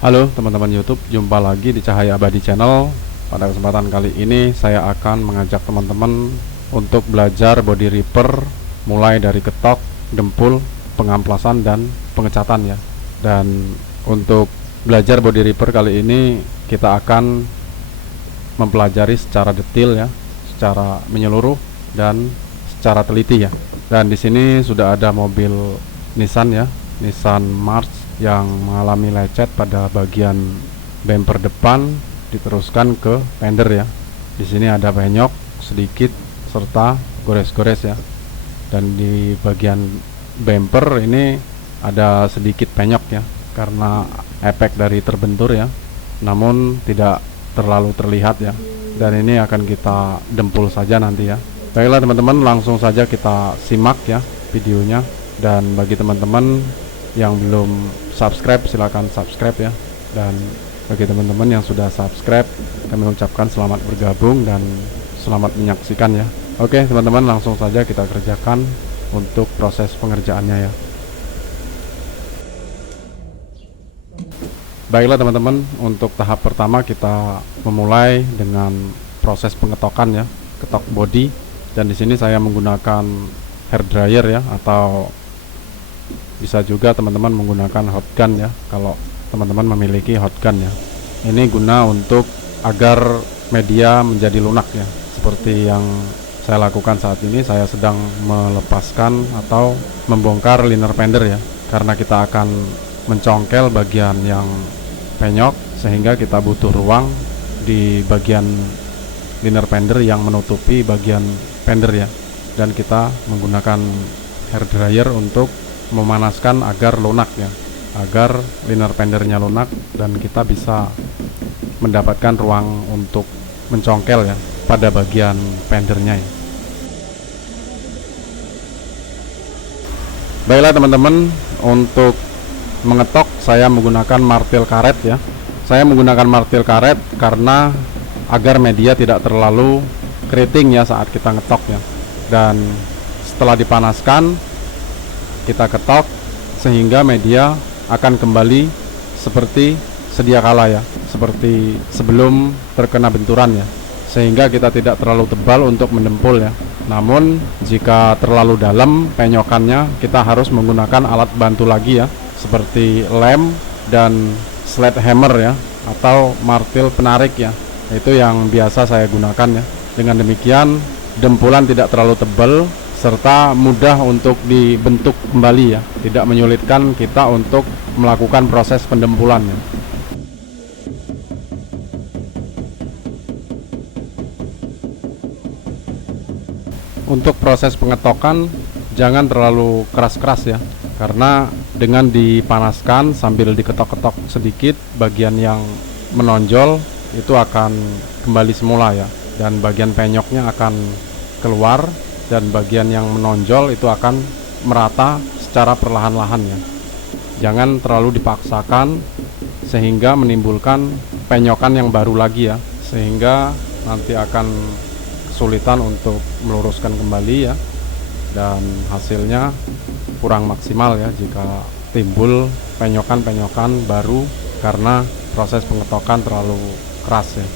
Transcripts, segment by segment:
Halo teman-teman YouTube, jumpa lagi di Cahaya Abadi Channel. Pada kesempatan kali ini saya akan mengajak teman-teman untuk belajar body repair mulai dari ketok, dempul, pengamplasan dan pengecatan ya. Dan untuk belajar body repair kali ini kita akan mempelajari secara detail ya, secara menyeluruh dan secara teliti ya. Dan di sini sudah ada mobil Nissan ya, Nissan March yang mengalami lecet pada bagian bumper depan diteruskan ke fender ya. Di sini ada penyok sedikit serta gores-gores ya. Dan di bagian bumper ini ada sedikit penyok ya karena efek dari terbentur ya. Namun tidak terlalu terlihat ya. Dan ini akan kita dempul saja nanti ya. Baiklah teman-teman, langsung saja kita simak ya videonya. Dan bagi teman-teman yang belum subscribe, silakan subscribe ya. Dan bagi teman-teman yang sudah subscribe, kami ucapkan selamat bergabung dan selamat menyaksikan ya. Oke teman-teman, langsung saja kita kerjakan untuk proses pengerjaannya ya. Baiklah teman-teman, untuk tahap pertama kita memulai dengan proses pengetokan ya, ketok body. Dan di sini saya menggunakan hair dryer ya, atau bisa juga teman-teman menggunakan hot gun ya, kalau teman-teman memiliki hot gun ya. Ini guna untuk agar media menjadi lunak ya. Seperti yang saya lakukan saat ini, saya sedang melepaskan atau membongkar liner fender ya. Karena kita akan mencongkel bagian yang penyok, sehingga kita butuh ruang di bagian liner fender yang menutupi bagian fender ya. Dan kita menggunakan hair dryer untuk memanaskan agar lunak ya, agar liner fendernya lunak dan kita bisa mendapatkan ruang untuk mencongkel ya pada bagian fendernya ya. Baiklah teman-teman, untuk mengetok saya menggunakan martil karet ya. Saya menggunakan martil karet karena agar media tidak terlalu keriting ya saat kita ngetok ya. Dan setelah dipanaskan kita ketok sehingga media akan kembali seperti sedia kala ya, seperti sebelum terkena benturan ya, sehingga kita tidak terlalu tebal untuk mendempul ya. Namun jika terlalu dalam penyokannya, kita harus menggunakan alat bantu lagi ya, seperti lem dan sledgehammer ya, atau martil penarik ya. Itu yang biasa saya gunakan ya. Dengan demikian dempulan tidak terlalu tebal serta mudah untuk dibentuk kembali ya, tidak menyulitkan kita untuk melakukan proses pendempulan ya. Untuk proses pengetokan jangan terlalu keras-keras ya, karena dengan dipanaskan sambil diketok-ketok sedikit, bagian yang menonjol itu akan kembali semula ya, dan bagian penyoknya akan keluar dan bagian yang menonjol itu akan merata secara perlahan-lahan ya. Jangan terlalu dipaksakan sehingga menimbulkan penyokan yang baru lagi ya, sehingga nanti akan kesulitan untuk meluruskan kembali ya, dan hasilnya kurang maksimal ya jika timbul penyokan-penyokan baru karena proses pengetokan terlalu keras ya.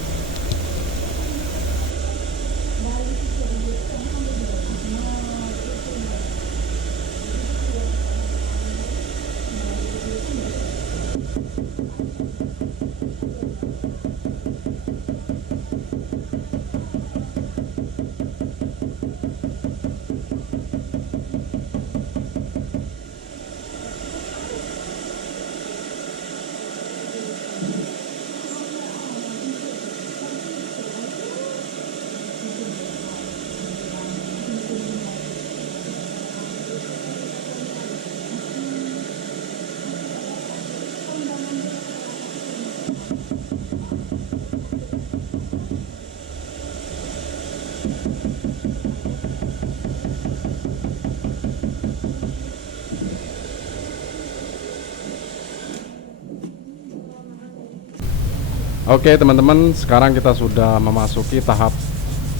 Oke teman-teman, sekarang kita sudah memasuki tahap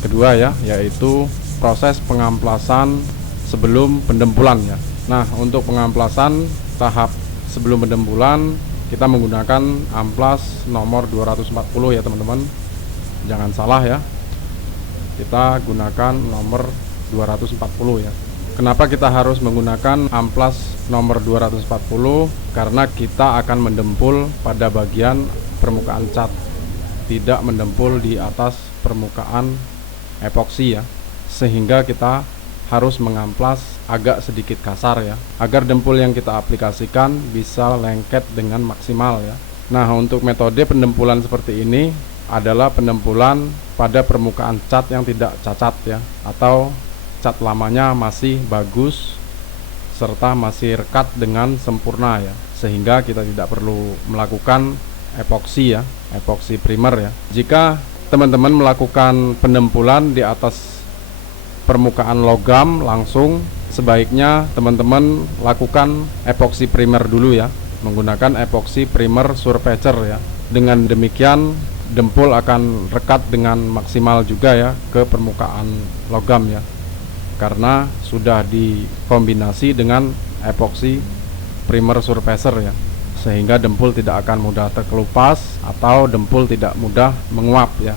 kedua ya, yaitu proses pengamplasan sebelum pendempulan ya. Nah, untuk pengamplasan tahap sebelum pendempulan kita menggunakan amplas nomor 240 ya teman-teman, jangan salah ya, kita gunakan nomor 240 ya. Kenapa kita harus menggunakan amplas nomor 240? Karena kita akan mendempul pada bagian permukaan cat, tidak mendempul di atas permukaan epoksi ya, sehingga kita harus mengamplas agak sedikit kasar ya, agar dempul yang kita aplikasikan bisa lengket dengan maksimal ya. Nah, untuk metode pendempulan seperti ini adalah pendempulan pada permukaan cat yang tidak cacat ya, atau cat lamanya masih bagus serta masih rekat dengan sempurna ya, sehingga kita tidak perlu melakukan epoksi ya, epoksi primer ya. Jika teman-teman melakukan pendempulan di atas permukaan logam langsung, sebaiknya teman-teman lakukan epoksi primer dulu ya, menggunakan epoksi primer surfacer ya. Dengan demikian dempul akan rekat dengan maksimal juga ya ke permukaan logam ya, karena sudah dikombinasi dengan epoksi primer surfacer ya, sehingga dempul tidak akan mudah terkelupas atau dempul tidak mudah menguap ya.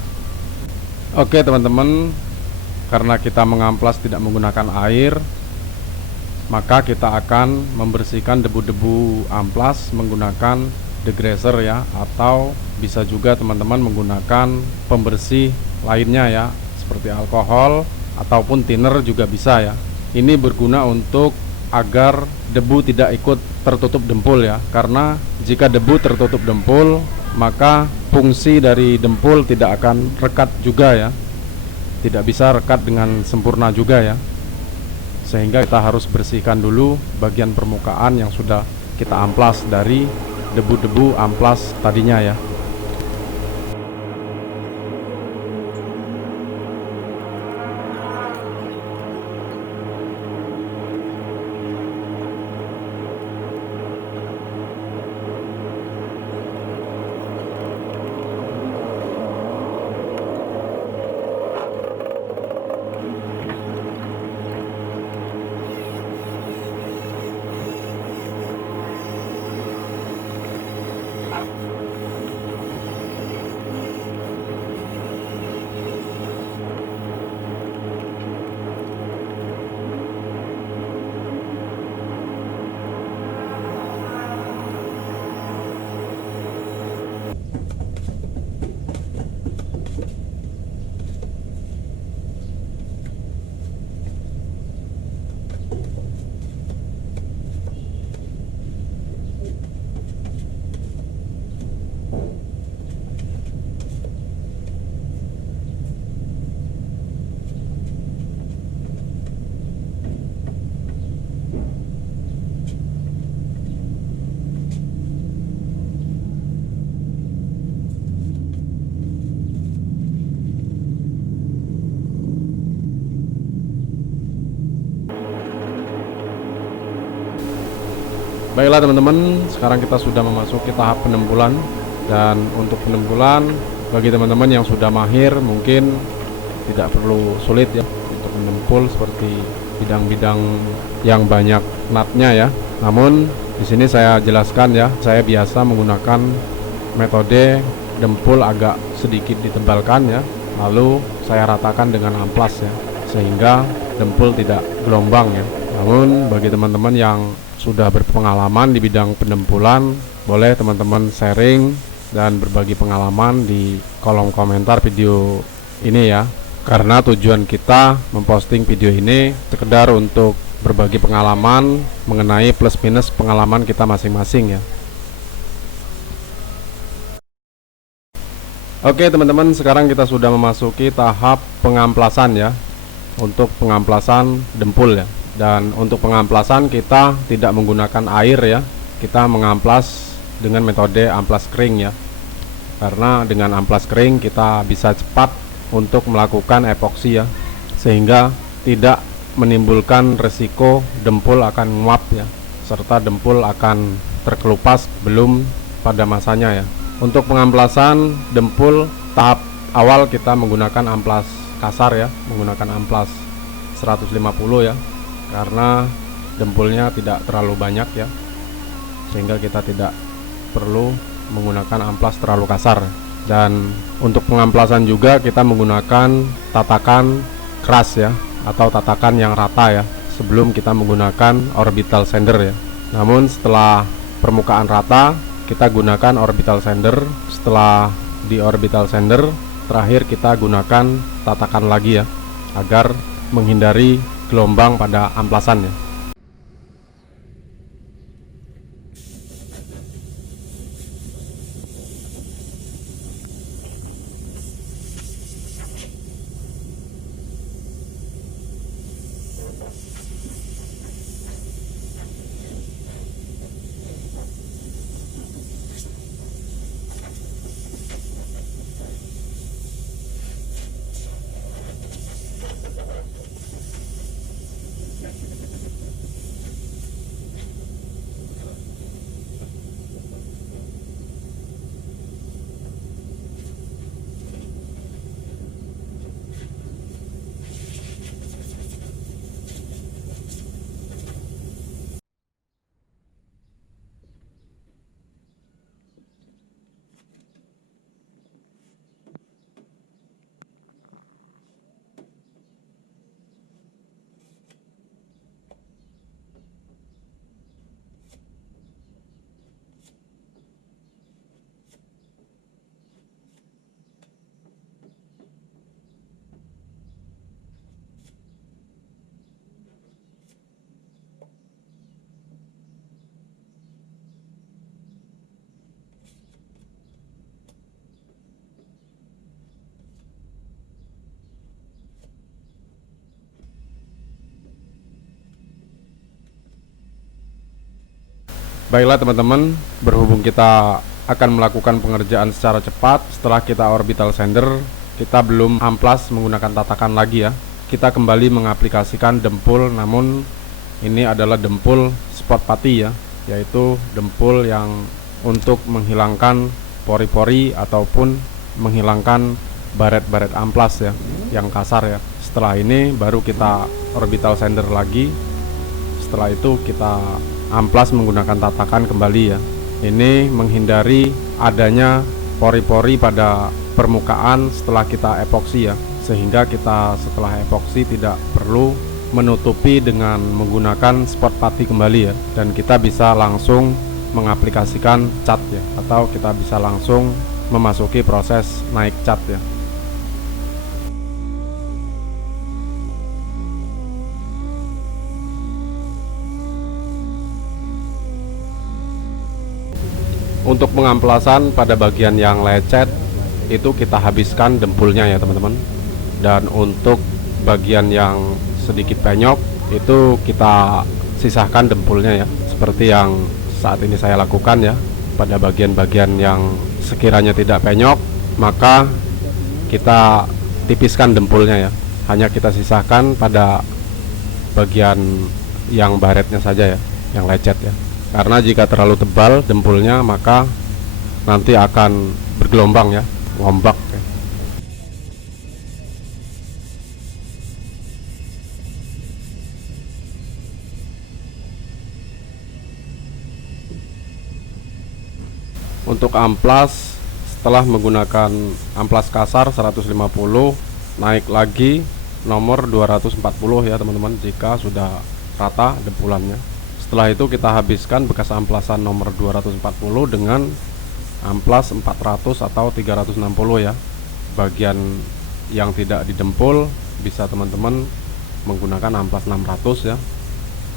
Oke teman-teman, karena kita mengamplas tidak menggunakan air, maka kita akan membersihkan debu-debu amplas menggunakan degreaser ya, atau bisa juga teman-teman menggunakan pembersih lainnya ya, seperti alkohol ataupun thinner juga bisa ya. Ini berguna untuk agar debu tidak ikut tertutup dempul ya, karena jika debu tertutup dempul, maka fungsi dari dempul tidak akan rekat juga ya, tidak bisa rekat dengan sempurna juga ya, sehingga kita harus bersihkan dulu bagian permukaan yang sudah kita amplas dari debu-debu amplas tadinya ya. Baiklah teman-teman, sekarang kita sudah memasuki tahap pendempulan. Dan untuk pendempulan, bagi teman-teman yang sudah mahir, mungkin tidak perlu sulit ya untuk mendempul seperti bidang-bidang yang banyak nutnya ya. Namun di sini saya jelaskan ya, saya biasa menggunakan metode dempul agak sedikit ditebalkan ya, lalu saya ratakan dengan amplas ya, sehingga dempul tidak gelombang ya. Namun bagi teman-teman yang sudah berpengalaman di bidang pendempulan, boleh teman-teman sharing dan berbagi pengalaman di kolom komentar video ini ya, karena tujuan kita memposting video ini sekedar untuk berbagi pengalaman mengenai plus minus pengalaman kita masing-masing ya. Oke teman-teman, sekarang kita sudah memasuki tahap pengamplasan ya, untuk pengamplasan dempul ya. Dan untuk pengamplasan kita tidak menggunakan air ya, kita mengamplas dengan metode amplas kering ya, karena dengan amplas kering kita bisa cepat untuk melakukan epoksi ya, sehingga tidak menimbulkan resiko dempul akan menguap ya, serta dempul akan terkelupas belum pada masanya ya. Untuk pengamplasan dempul tahap awal kita menggunakan amplas kasar ya, menggunakan amplas 150 ya, karena dempulnya tidak terlalu banyak ya, sehingga kita tidak perlu menggunakan amplas terlalu kasar. Dan untuk pengamplasan juga kita menggunakan tatakan keras ya, atau tatakan yang rata ya, sebelum kita menggunakan orbital sander ya. Namun setelah permukaan rata, kita gunakan orbital sander. Setelah di orbital sander, terakhir kita gunakan tatakan lagi ya, agar menghindari gelombang pada amplasan ya. Baiklah teman-teman, berhubung kita akan melakukan pengerjaan secara cepat, setelah kita orbital sander, kita belum amplas menggunakan tatakan lagi ya. Kita kembali mengaplikasikan dempul, namun ini adalah dempul spot putty ya, yaitu dempul yang untuk menghilangkan pori-pori ataupun menghilangkan baret-baret amplas ya, yang kasar ya. Setelah ini baru kita orbital sander lagi. Setelah itu kita amplas menggunakan tatakan kembali ya. Ini menghindari adanya pori-pori pada permukaan setelah kita epoksi ya, sehingga kita setelah epoksi tidak perlu menutupi dengan menggunakan spot putty kembali ya, dan kita bisa langsung mengaplikasikan cat ya, atau kita bisa langsung memasuki proses naik cat ya. Untuk pengamplasan pada bagian yang lecet itu kita habiskan dempulnya ya teman-teman. Dan untuk bagian yang sedikit penyok itu kita sisahkan dempulnya ya, seperti yang saat ini saya lakukan ya. Pada bagian-bagian yang sekiranya tidak penyok, maka kita tipiskan dempulnya ya. Hanya kita sisahkan pada bagian yang baretnya saja ya, yang lecet ya. Karena jika terlalu tebal dempulnya, maka nanti akan bergelombang ya, ngombak ya. Untuk amplas, setelah menggunakan amplas kasar 150, naik lagi nomor 240 ya teman-teman, jika sudah rata dempulannya. Setelah itu kita habiskan bekas amplasan nomor 240 dengan amplas 400 atau 360 ya. Bagian yang tidak didempul bisa teman-teman menggunakan amplas 600 ya,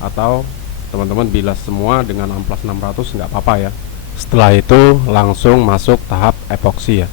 atau teman-teman bilas semua dengan amplas 600 nggak apa-apa ya. Setelah itu langsung masuk tahap epoksi ya.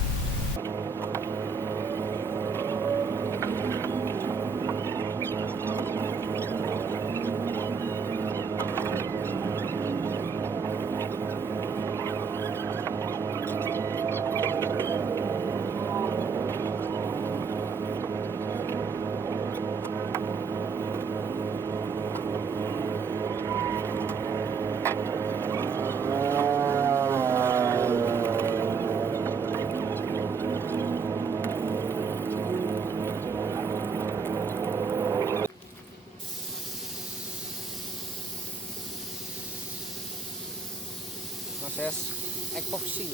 proses epoksi.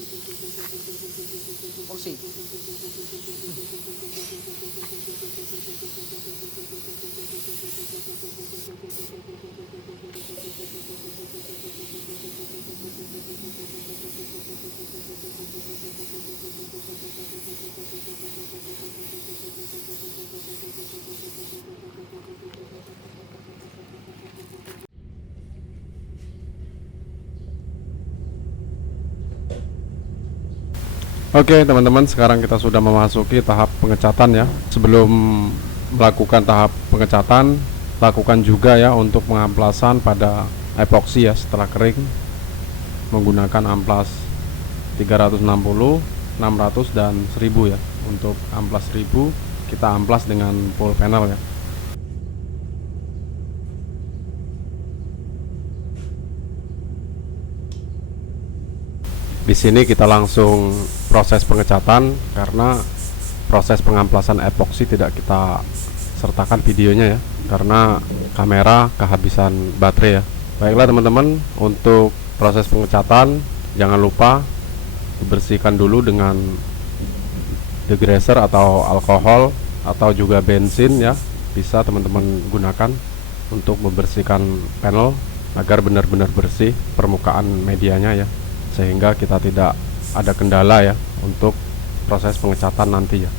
Epoksi. Oke teman-teman, sekarang kita sudah memasuki tahap pengecatan ya. Sebelum melakukan tahap pengecatan, lakukan juga ya untuk pengamplasan pada epoksi ya setelah kering menggunakan amplas 360, 600 dan 1000 ya. Untuk amplas 1000 kita amplas dengan full panel ya. Di sini kita langsung proses pengecatan karena proses pengamplasan epoksi tidak kita sertakan videonya ya, karena kamera kehabisan baterai ya. Baiklah teman-teman, untuk proses pengecatan jangan lupa dibersihkan dulu dengan degreaser atau alkohol atau juga bensin ya, bisa teman-teman gunakan untuk membersihkan panel agar benar-benar bersih permukaan medianya ya, sehingga kita tidak ada kendala ya untuk proses pengecatan nanti ya.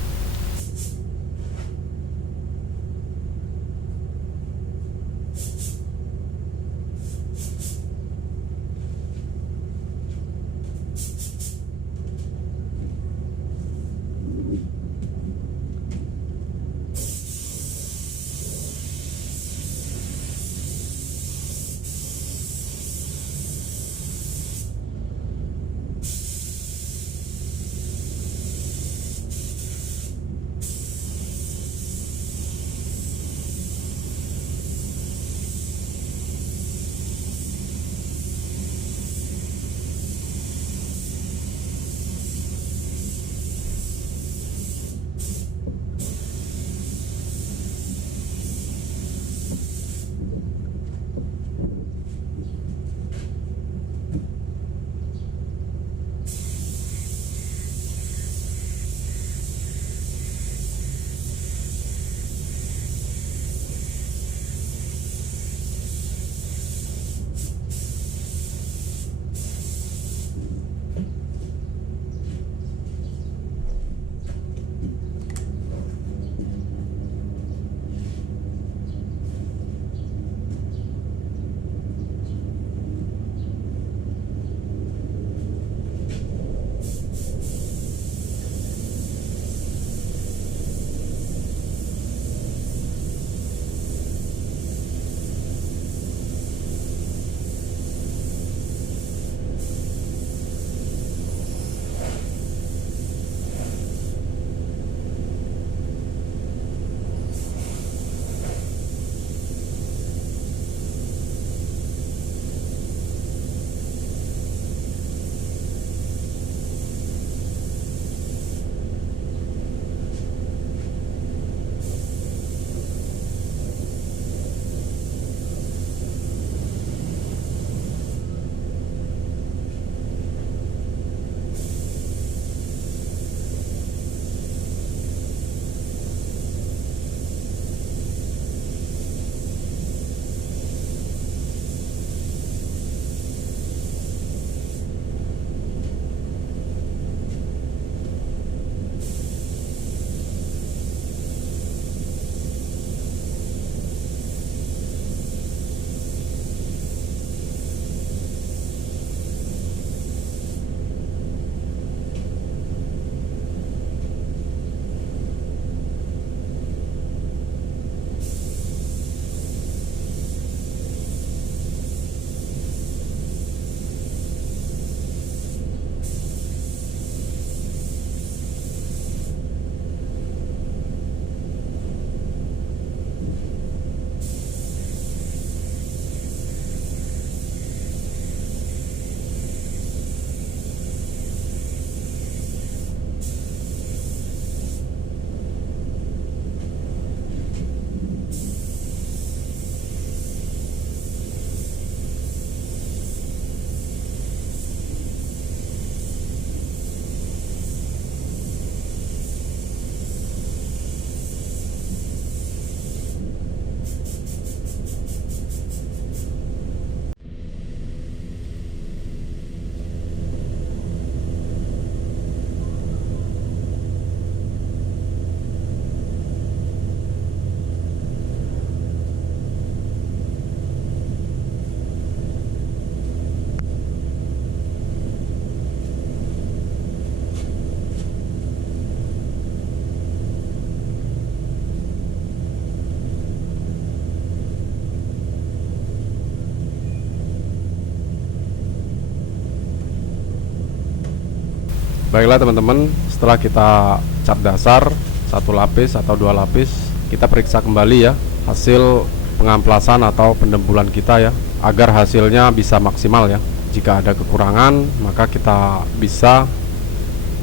Baiklah teman-teman, setelah kita cat dasar satu lapis atau dua lapis, kita periksa kembali ya hasil pengamplasan atau pendempulan kita ya, agar hasilnya bisa maksimal ya. Jika ada kekurangan, maka kita bisa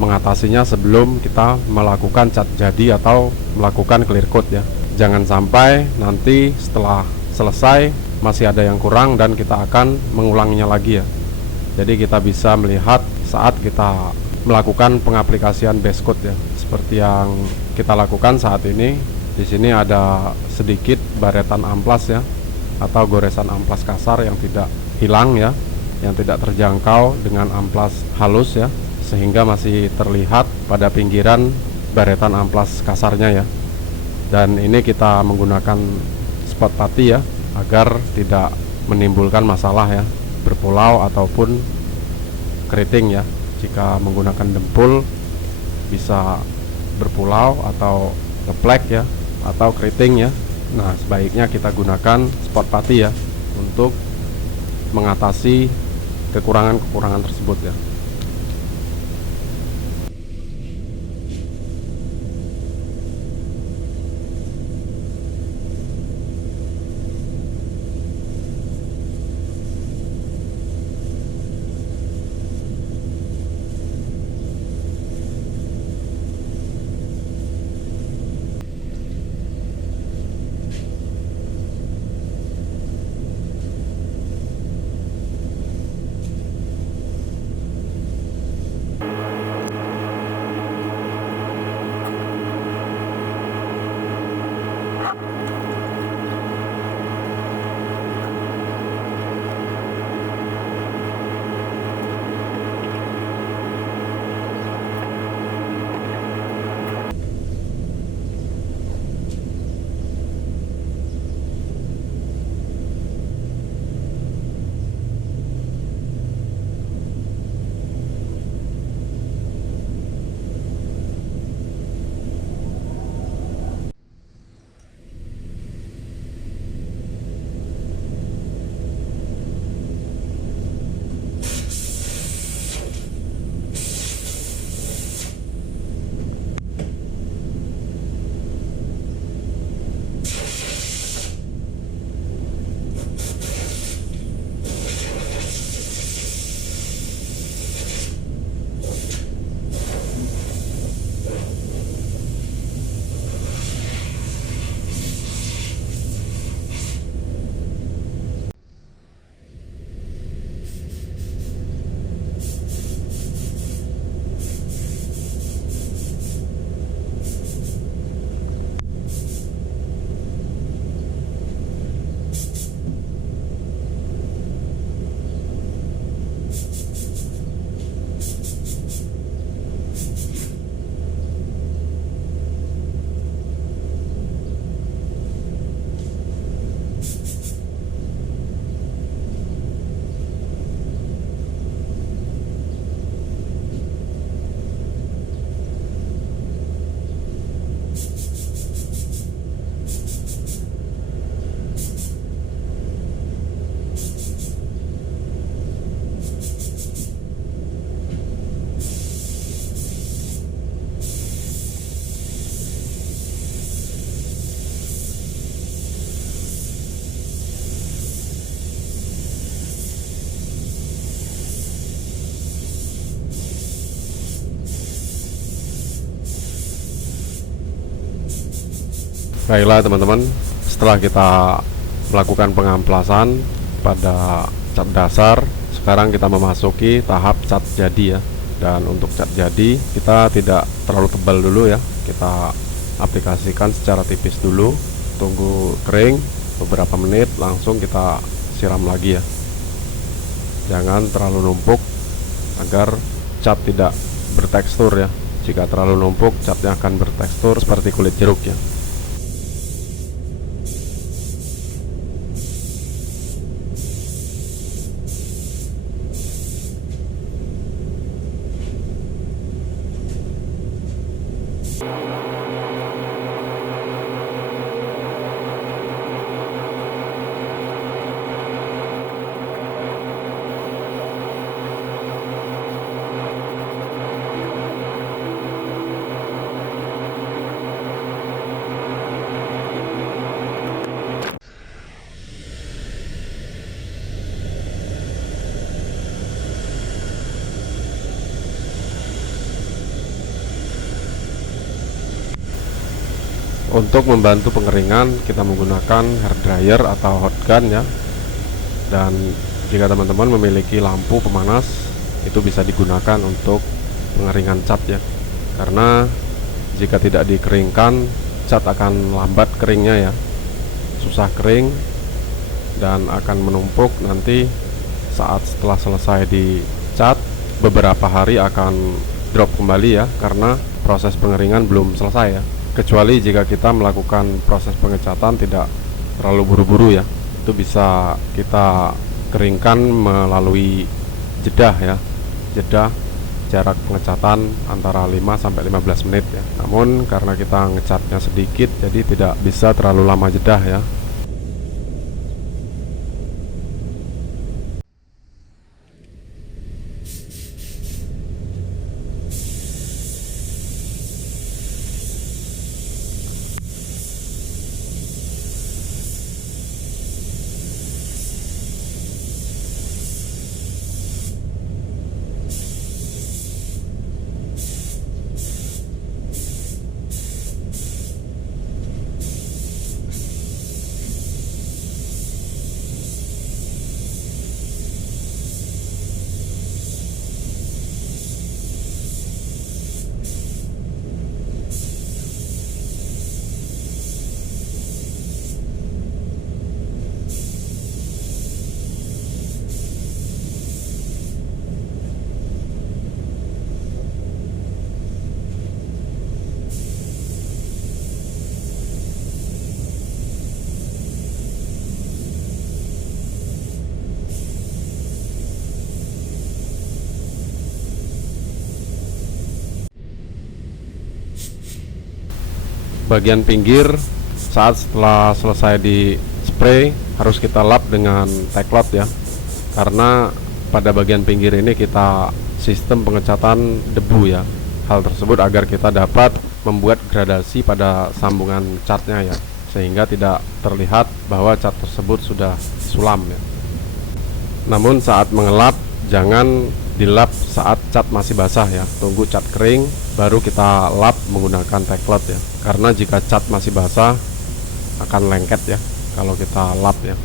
mengatasinya sebelum kita melakukan cat jadi atau melakukan clear coat ya. Jangan sampai nanti setelah selesai masih ada yang kurang dan kita akan mengulanginya lagi ya. Jadi kita bisa melihat saat kita melakukan pengaplikasian base coat ya, seperti yang kita lakukan saat ini. Di sini ada sedikit baretan amplas ya, atau goresan amplas kasar yang tidak hilang ya, yang tidak terjangkau dengan amplas halus ya, sehingga masih terlihat pada pinggiran baretan amplas kasarnya ya. Dan ini kita menggunakan spot putty ya, agar tidak menimbulkan masalah ya, berpulau ataupun keriting ya. Jika menggunakan dempul bisa berpulau atau ngeplek ya, atau keriting ya. Nah, sebaiknya kita gunakan spot putty ya untuk mengatasi kekurangan-kekurangan tersebut ya. Baiklah teman-teman, setelah kita melakukan pengamplasan pada cat dasar, sekarang kita memasuki tahap cat jadi ya. Dan untuk cat jadi kita tidak terlalu tebal dulu ya, kita aplikasikan secara tipis dulu, tunggu kering beberapa menit, langsung kita siram lagi ya. Jangan terlalu numpuk agar cat tidak bertekstur ya. Jika terlalu numpuk, catnya akan bertekstur seperti kulit jeruk ya. Untuk membantu pengeringan kita menggunakan hair dryer atau hot gun ya. Dan jika teman-teman memiliki lampu pemanas, itu bisa digunakan untuk pengeringan cat ya. Karena jika tidak dikeringkan, cat akan lambat keringnya ya, susah kering dan akan menumpuk. Nanti saat setelah selesai dicat, beberapa hari akan drop kembali ya, karena proses pengeringan belum selesai ya. Kecuali jika kita melakukan proses pengecatan tidak terlalu buru-buru ya, itu bisa kita keringkan melalui jedah ya, jedah jarak pengecatan antara 5-15 menit ya. Namun karena kita ngecatnya sedikit, jadi tidak bisa terlalu lama jedah ya. Bagian pinggir saat setelah selesai di spray harus kita lap dengan teclot ya, karena pada bagian pinggir ini kita sistem pengecatan debu ya. Hal tersebut agar kita dapat membuat gradasi pada sambungan catnya ya, sehingga tidak terlihat bahwa cat tersebut sudah sulam ya. Namun saat mengelap jangan dilap saat cat masih basah ya, tunggu cat kering baru kita lap menggunakan teclot ya, karena jika cat masih basah akan lengket ya kalau kita lap ya.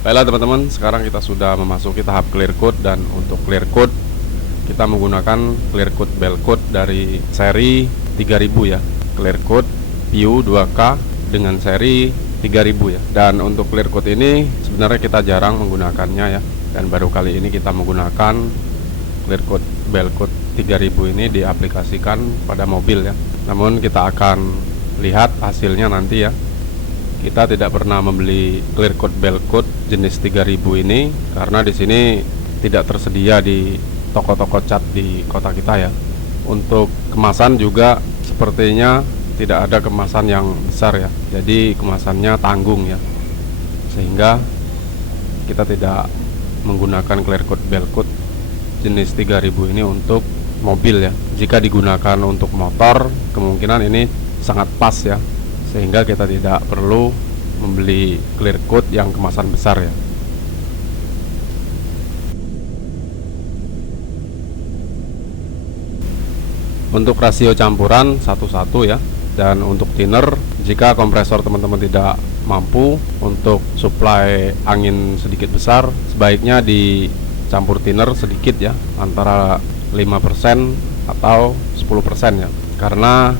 Baiklah teman-teman, sekarang kita sudah memasuki tahap clear coat, dan untuk clear coat kita menggunakan clear coat bell coat dari seri 3000 ya. Clear coat PU 2K dengan seri 3000 ya. Dan untuk clear coat ini sebenarnya kita jarang menggunakannya ya, dan baru kali ini kita menggunakan clear coat bell coat 3000 ini diaplikasikan pada mobil ya. Namun kita akan lihat hasilnya nanti ya. Kita tidak pernah membeli clear coat bell coat jenis 3000 ini karena di sini tidak tersedia di toko-toko cat di kota kita ya. Untuk kemasan juga sepertinya tidak ada kemasan yang besar ya. Jadi kemasannya tanggung ya. Sehingga kita tidak menggunakan clear coat bell coat jenis 3000 ini untuk mobil ya. Jika digunakan untuk motor, kemungkinan ini sangat pas ya, sehingga kita tidak perlu membeli clear coat yang kemasan besar ya. Untuk rasio campuran 1:1 ya. Dan untuk thinner, jika kompresor teman-teman tidak mampu untuk suplai angin sedikit besar, sebaiknya dicampur thinner sedikit ya, antara 5% atau 10% ya. Karena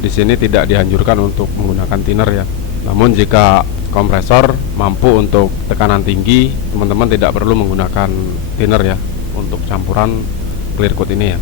di sini tidak dianjurkan untuk menggunakan thinner ya. Namun jika kompresor mampu untuk tekanan tinggi, teman-teman tidak perlu menggunakan thinner ya untuk campuran clear coat ini ya.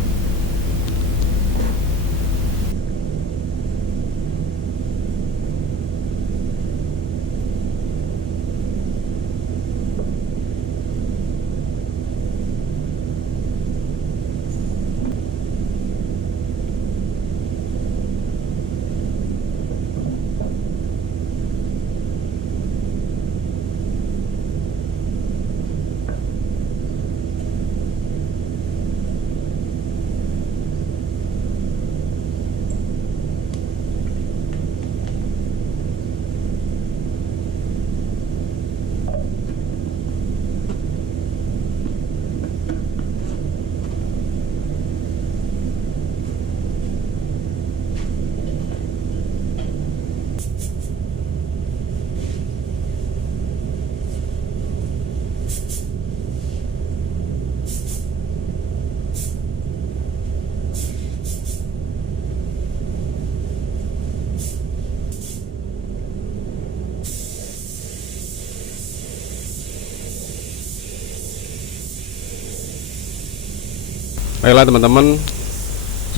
Baiklah teman-teman,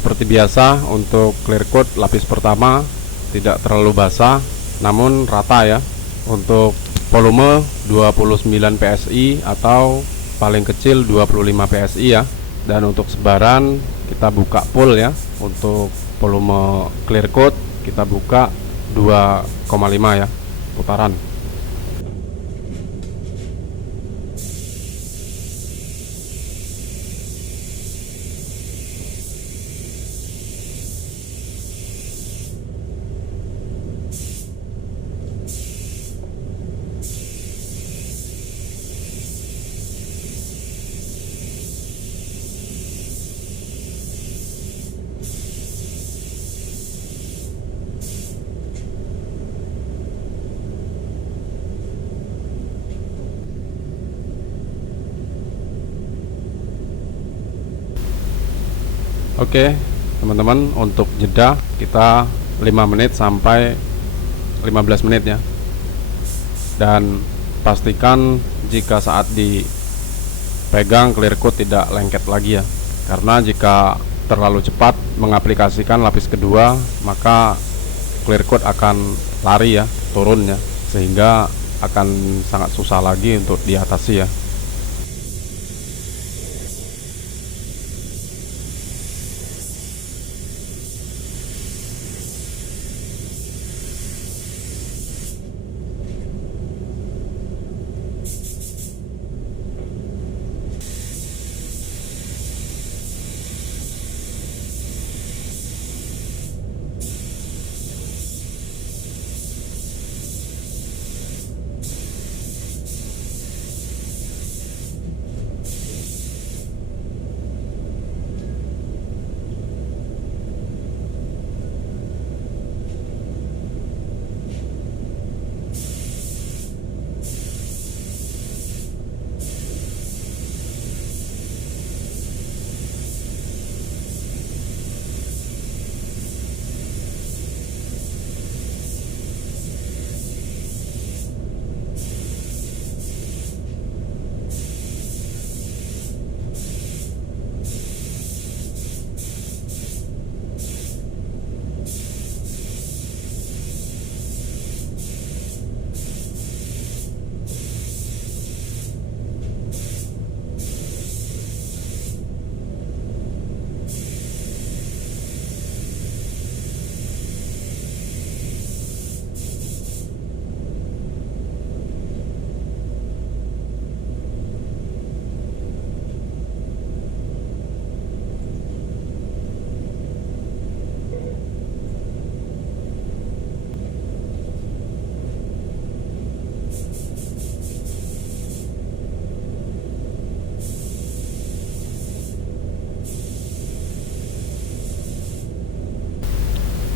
seperti biasa untuk clear coat lapis pertama tidak terlalu basah namun rata ya. Untuk volume 29 PSI atau paling kecil 25 PSI ya. Dan untuk sebaran kita buka full ya. Untuk volume clear coat kita buka 2,5 ya putaran. Oke teman-teman, untuk jeda kita 5 menit sampai 15 menit ya. Dan pastikan jika saat dipegang clear coat tidak lengket lagi ya. Karena jika terlalu cepat mengaplikasikan lapis kedua, maka clear coat akan lari ya, turun ya, sehingga akan sangat susah lagi untuk diatasi ya.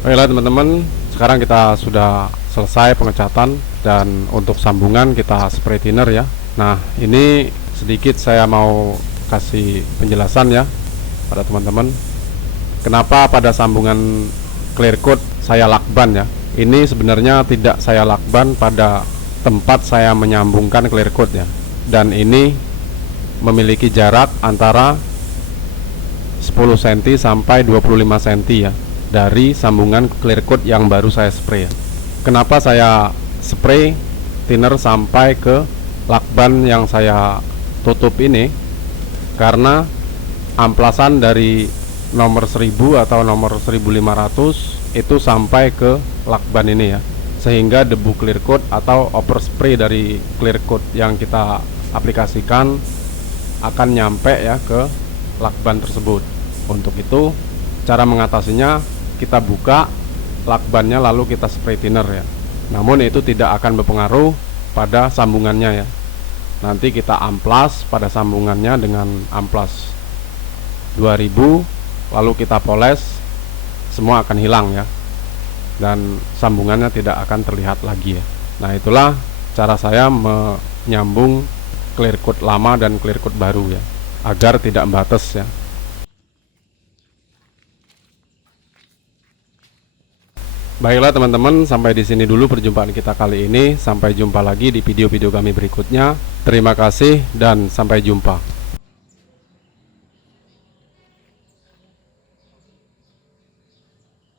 Baiklah teman-teman, sekarang kita sudah selesai pengecatan dan untuk sambungan kita spray thinner ya. Nah, ini sedikit saya mau kasih penjelasan ya pada teman-teman. Kenapa pada sambungan clear coat saya lakban ya? Ini sebenarnya tidak saya lakban pada tempat saya menyambungkan clear coat ya. Dan ini memiliki jarak antara 10 cm sampai 25 cm ya dari sambungan clear coat yang baru saya spray ya. Kenapa saya spray thinner sampai ke lakban yang saya tutup ini? Karena amplasan dari nomor 1000 atau nomor 1500 itu sampai ke lakban ini ya, sehingga debu clear coat atau overspray dari clear coat yang kita aplikasikan akan nyampe ya ke lakban tersebut. Untuk itu cara mengatasinya, kita buka lakbannya lalu kita spray thinner ya. Namun itu tidak akan berpengaruh pada sambungannya ya. Nanti kita amplas pada sambungannya dengan amplas 2000, lalu kita poles, semua akan hilang ya, dan sambungannya tidak akan terlihat lagi ya. Nah, itulah cara saya menyambung clear coat lama dan clear coat baru ya, agar tidak membatas ya. Baiklah teman-teman, sampai di sini dulu perjumpaan kita kali ini. Sampai jumpa lagi di video-video kami berikutnya. Terima kasih dan sampai jumpa.